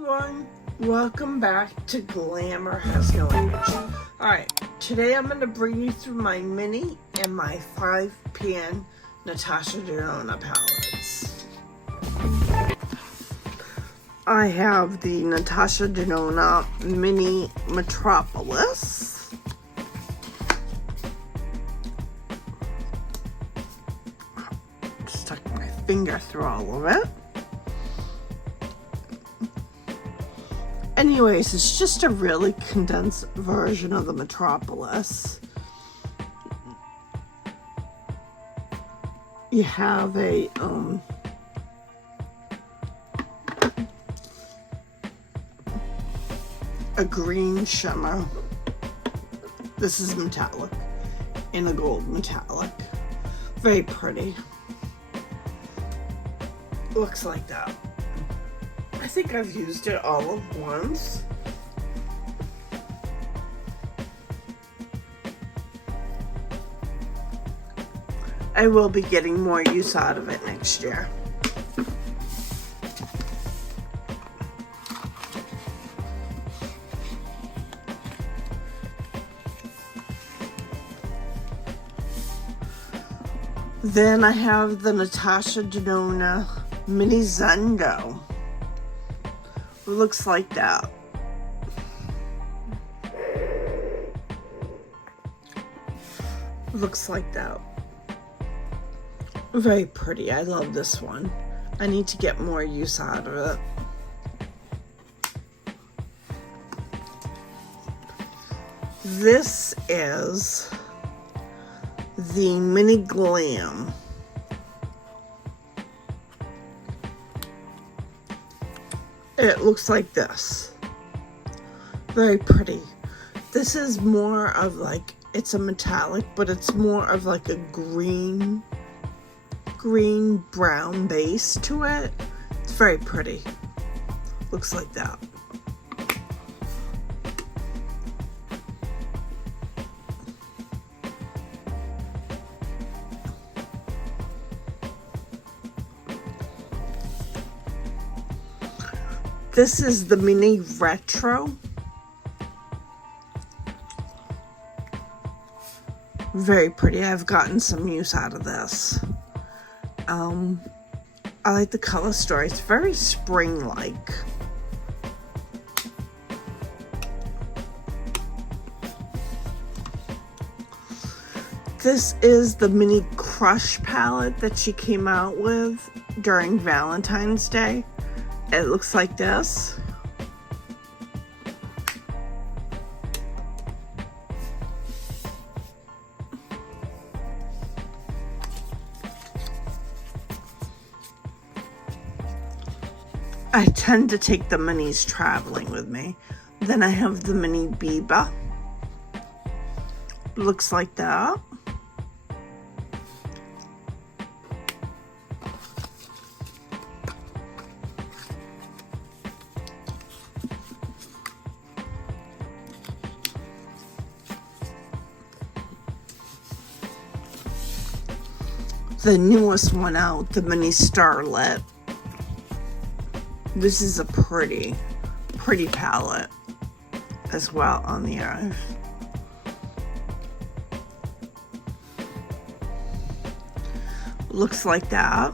everyone, welcome back to Glamour Has No Age. Alright, today I'm going to bring you through my mini and my 5-pan Natasha Denona palettes. I have the Natasha Denona Mini Metropolis. Just stuck my finger through all of it. Anyways, it's just a really condensed version of the Metropolis. You have a green shimmer. This is metallic, in a gold metallic. Very pretty. Looks like that. I think I've used it all at once. I will be getting more use out of it next year. Then I have the Natasha Denona Mini Zendo. Looks like that. Looks like that. Very pretty. I love this one. I need to get more use out of it. This is the Mini Glam. It looks like this. Very pretty. This is more of like, it's a metallic, but it's more of like a green brown base to it. It's very pretty. Looks like that. This is the Mini Retro. Very pretty. I've gotten some use out of this. I like the color story. It's very spring-like. This is the Mini Crush palette that she came out with during Valentine's Day. It looks like this. I tend to take the minis traveling with me. Then I have the Mini Biba. Looks like that. The newest one out, the Mini Starlet. This is a pretty palette as well on the eye. Looks like that.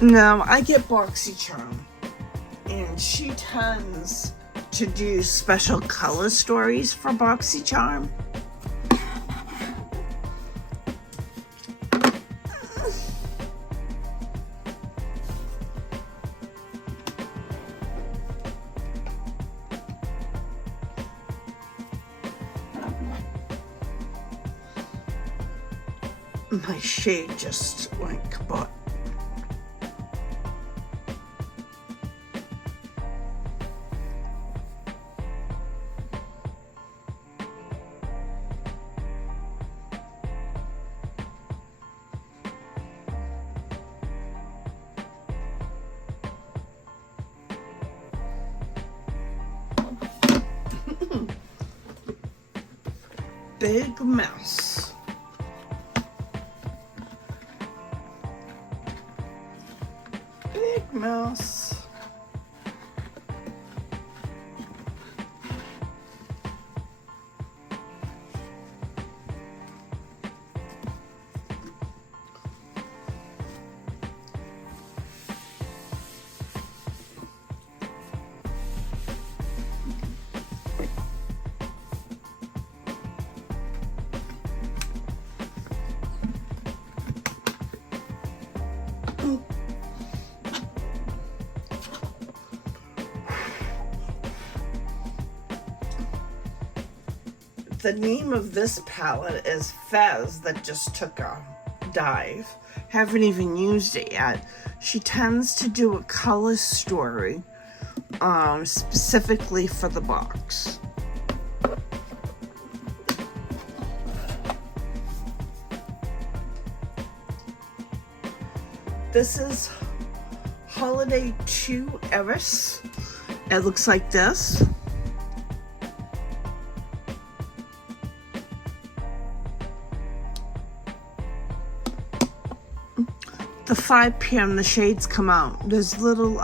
Now, I get BoxyCharm, and she tends to do special color stories for BoxyCharm. My shade just went kaput. Big Mess. Big Mess. The name of this palette is Fez, that just took a dive. Haven't even used it yet. She tends to do a color story specifically for the box. This is Holiday 2 Eris. It looks like this. The 5 p.m. the shades come out. There's little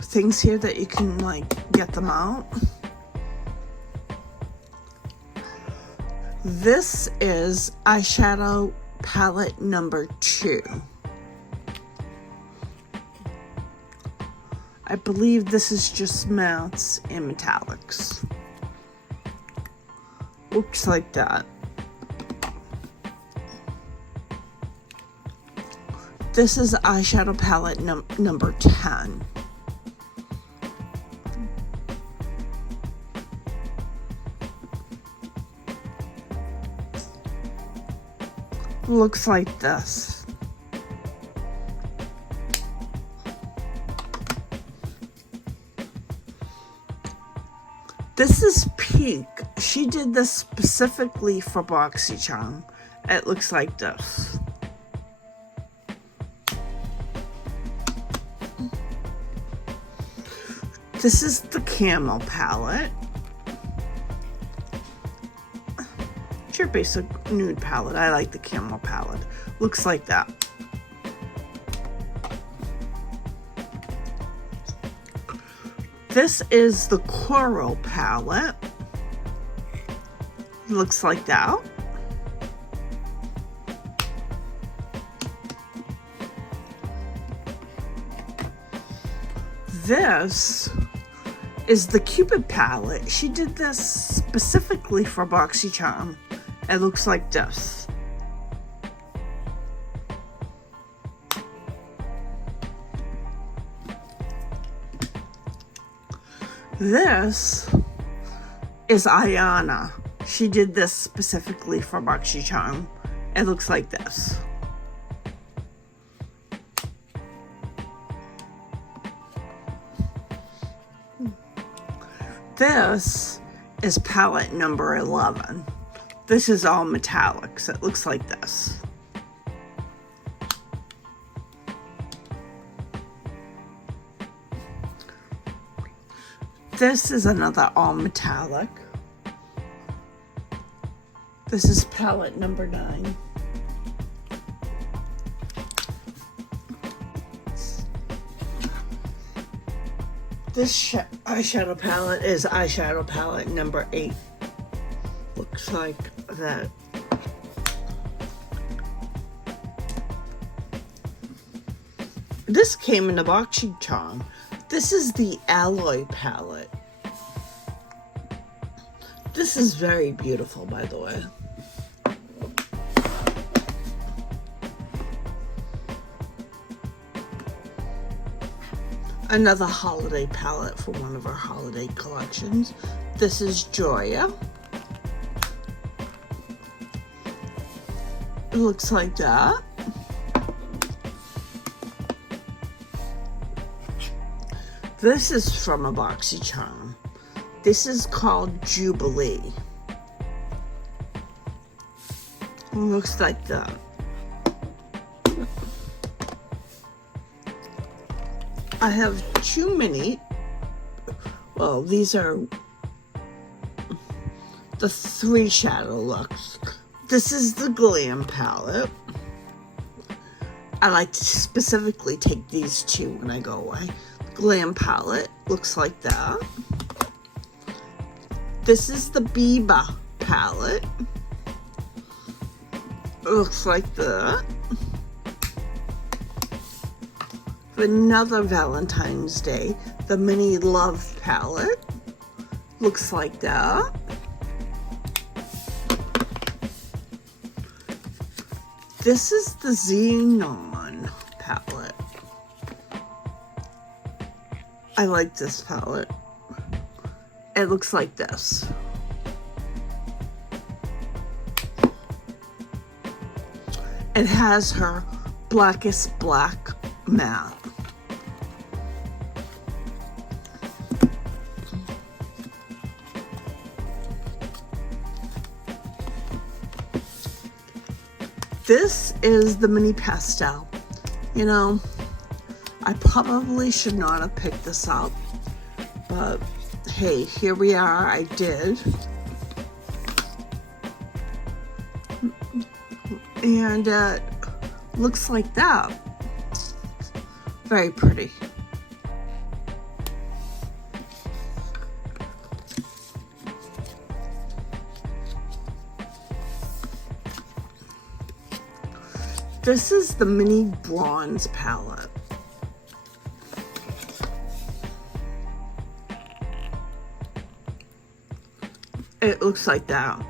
things here that you can like get them out. This is eyeshadow palette number 2. I believe this is just mattes and metallics. Looks like that. This is eyeshadow palette number 10. Looks like this. This is Peak. She did this specifically for BoxyCharm. It looks like this. This is the Camel palette. It's your basic nude palette. I like the Camel palette. Looks like that. This is the Coral palette. Looks like that. This is the Cupid palette. She did this specifically for BoxyCharm. It looks like this. This is Ayana. She did this specifically for BoxyCharm. It looks like this. This is palette number 11. This is all metallics. It looks like this. This is another all metallic. This is palette number 9. This eyeshadow palette is eyeshadow palette number 8. Looks like that. This came in a BoxyCharm. This is the Alloy palette. This is very beautiful, by the way. Another holiday palette for one of our holiday collections. This is Joya. It looks like that. This is from a BoxyCharm. This is called Jubilee. It looks like that. I have 2 mini. Well, these are the 3 shadow looks. This is the Glam palette. I like to specifically take these 2 when I go away. Glam palette looks like that. This is the Biba palette. It looks like that. For another Valentine's Day, the Mini Love palette looks like that. This is the Xenon palette. I like this palette. It looks like this. It has her Blackest Black matte. This is the Mini Pastel. You know, I probably should not have picked this up, but hey, here we are. I did. And it looks like that. Very pretty. This is the Mini Bronze palette. It looks like that.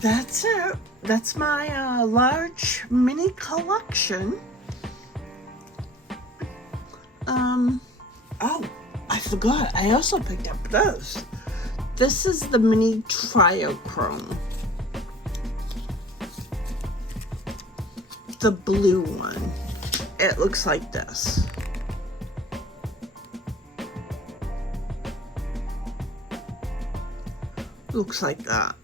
That's it. That's my large mini collection. Oh, I forgot. I also picked up this. This is the Mini Triochrome. The blue one. It looks like this. Looks like that.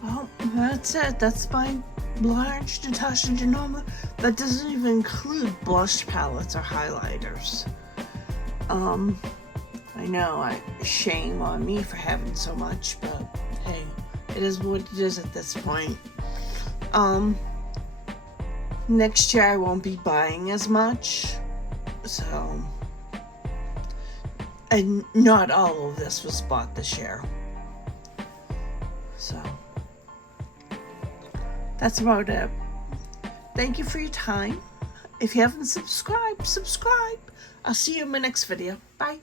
Well, that's it. That's my large Natasha Denona. That doesn't even include blush palettes or highlighters. I know, shame on me for having so much, but hey, it is what it is at this point. Next year I won't be buying as much, so, and not all of this was bought this year. So, that's about it. Thank you for your time. If you haven't subscribed, subscribe. I'll see you in my next video. Bye.